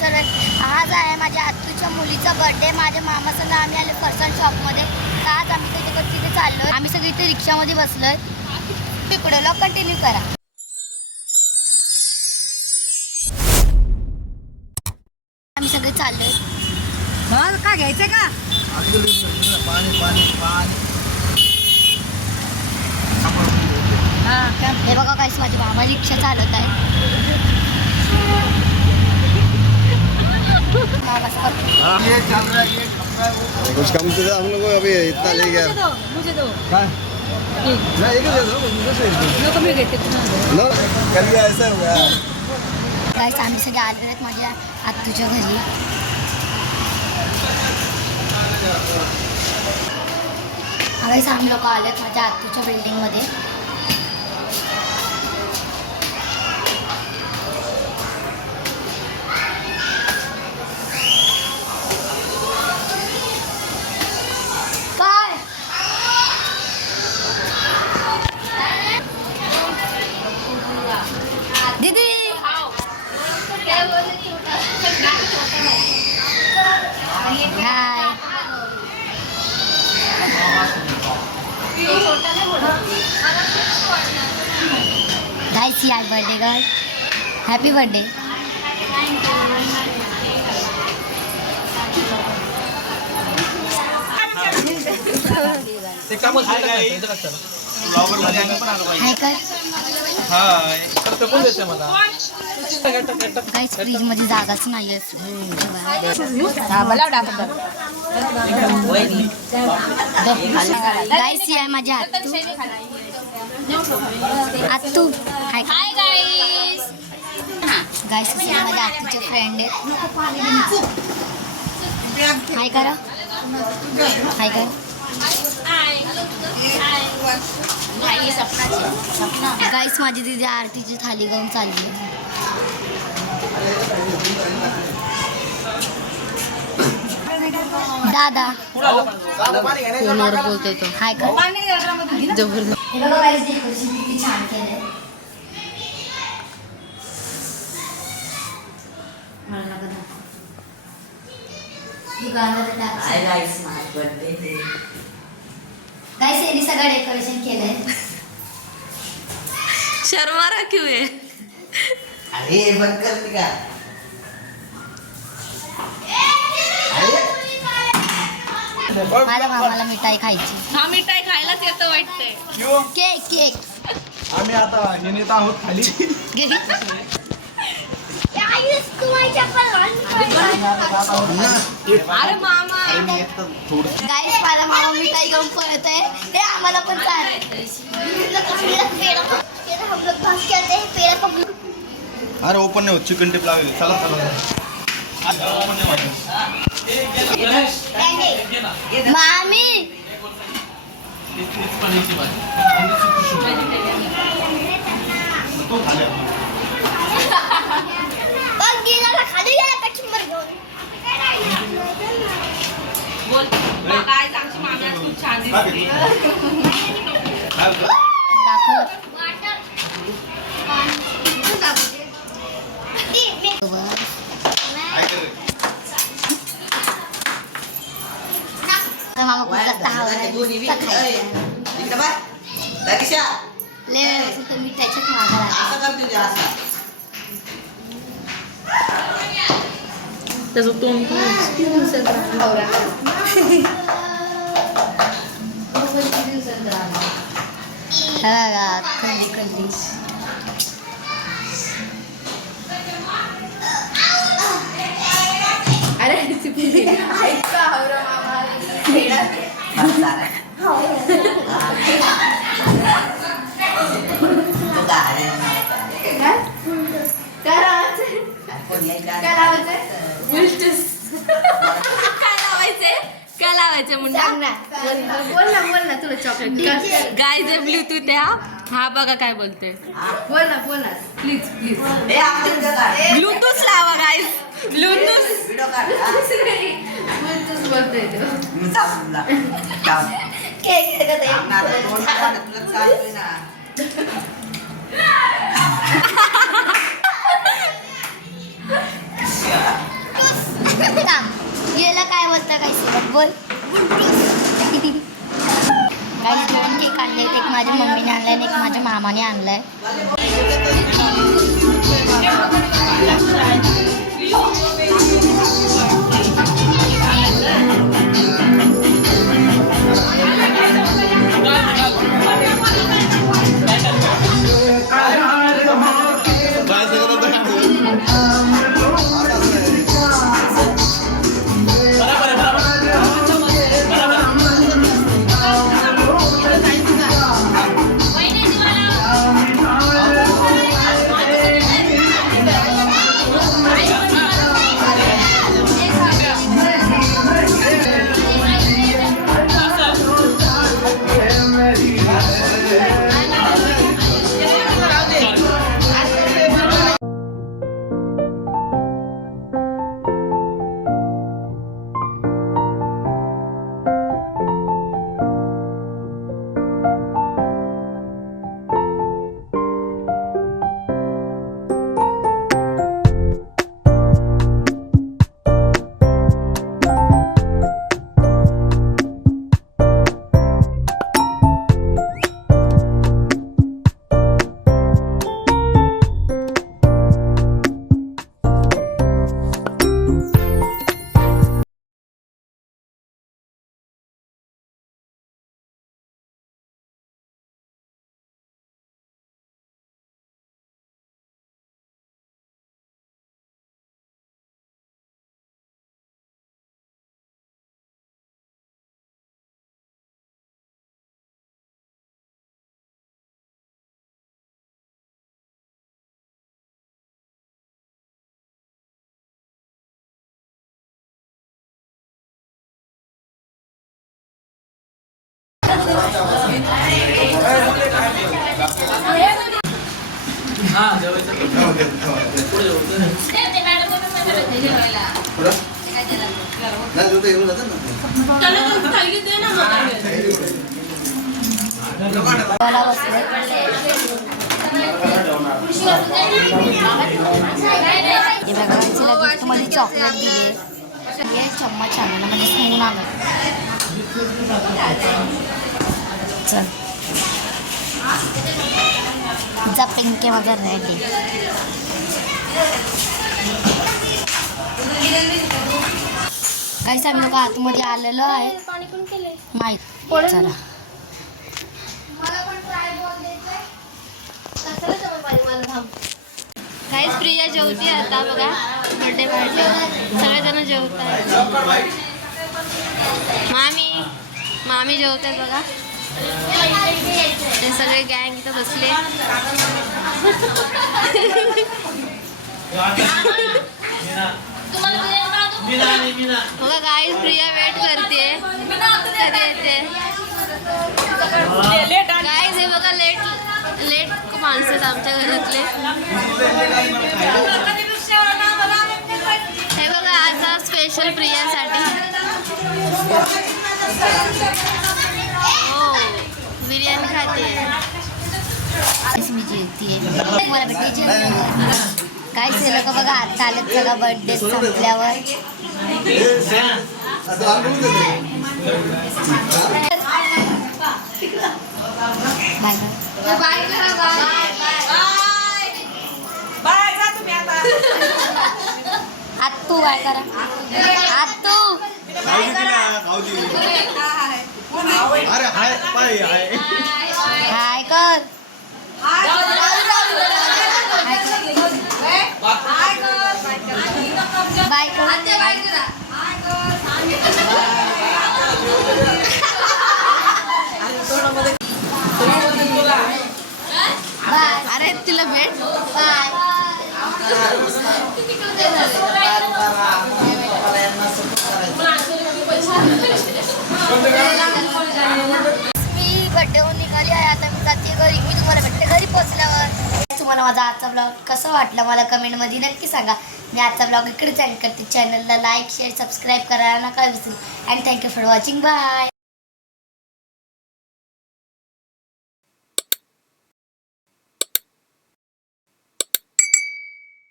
सर्व. आज आहे माझ्या आत्तूच्या मुलीचा बर्थडे. माझ्या मामासंग आम्ही आले फरसाण शॉपमध्ये. तर आज आम्ही तिथे चाललोय. आम्ही सगळे इथे रिक्षामध्ये बसलोय. तिकडे लोक कंटिन्यू करा. आम्ही सगळे चाललोय. मग काय घ्यायचंय का? पाणी पाणी पाणी. हे बघा काहीच माझी मामा रिक्षा चालवत आहे. कुछ कम तो हम लोग अभी इतना ले गया. मुझे दो. मैं एक दे दो मुझे कमी घेते. नो कल ऐसा हुआ. काहीच आम्ही सगळे आलेले आहेत माझ्या आत्तूच्या घरी. काहीच आम्ही लोक आलेत माझ्या आत्तूच्या बिल्डिंगमध्ये. दीदी गाइस यार बर्थडे गर्ल हैप्पी बर्थडे. काहीच फ्रीज मध्ये जागाच नाहीये. गाईस ही आहे माझी आत्तू. आत्तू हाय गाईस. गाईस माझ्या आत्तूचे फ्रेंड आहेत. हाय करा. हाय करा. गाईस माझी दीदी आरतीची थाली घेऊन चालली. दादा फोनवर बोलतोय तो. हाय का जबरदस्त. किती छान केलंय. गाइस यांनी सगळं डेकोरेशन केलंय. शर्मा रहा क्यों है? अरे बंद कर का. माझ्या मामाला मिठाई खायची. हा मिठाई खायलाच येतं वाटतंय. Cake cake. आम्ही आता नेत आहोत खाली. अरे मामा गाईस माझा मामा मिठाई घेऊन पळत आहे. ते आम्हाला पण अरे ओपन नाही होत. चिकन टिप लागेल. चला चला मामी बोल काय आमची मामी आज खूप छान दिसते. मामा खूप जास्त मिठाईच्याच मागा. त्याचं तोंड खंडी खंडी. अरे काय लावायचं म्हणून बोल ना तुला चॉकलेट. गाय ब्लूटूथ आहे. हा बघा काय बोलते. बोल ना प्लीज ब्लूटूथ लावा गाईज. ब्लूटूथ बोलतोय केक बोल काही 2 केक आणले, एक माझ्या मम्मीने आणलाय आणि एक माझ्या मामाने आणलाय. मध्ये चॉकलेट दिले, चम्मच आणलं म्हणजे स्पून आणलं. चल जा पिंके वगैरे रेडी. काही आम्ही लोक आतमध्ये आलेलो आहे माहीत. चला काहीच प्रिया जेवती आता बघा, बर्थडे पार्टी सगळेजण जेवतात. मामी जेवतात बघा, ते सगळे गँग इथं बसले. बघा गाईज प्रिया वेट करते कधी येते. गाईज हे बघा लेट माणसं आहेत आमच्या घरातले. हे बघा आता स्पेशल प्रियासाठी हो बिर्याणी खाते. मी जेवतीये काय केलं का बघा. आता आलं सगळा बर्थडे संपल्यावर. आत्तू काय करा आत्तू अरे हाय पाय हाय हाय कर. बाय कर. अरे तुला भेट बाय. मी बड्डेहून निघाली आहे. आता मी जाते घरी. मी तुम्हाला भेटते घरी पोहोचल्यावर. तुम्हाला माझा आजचा ब्लॉग कसं वाटलं मला कमेंटमध्ये नक्की सांगा. मी आजचा ब्लॉग इकडेच एंड करते. चॅनलला लाईक शेअर सबस्क्राईब करायला नका विसरू. And thank you for watching. Bye.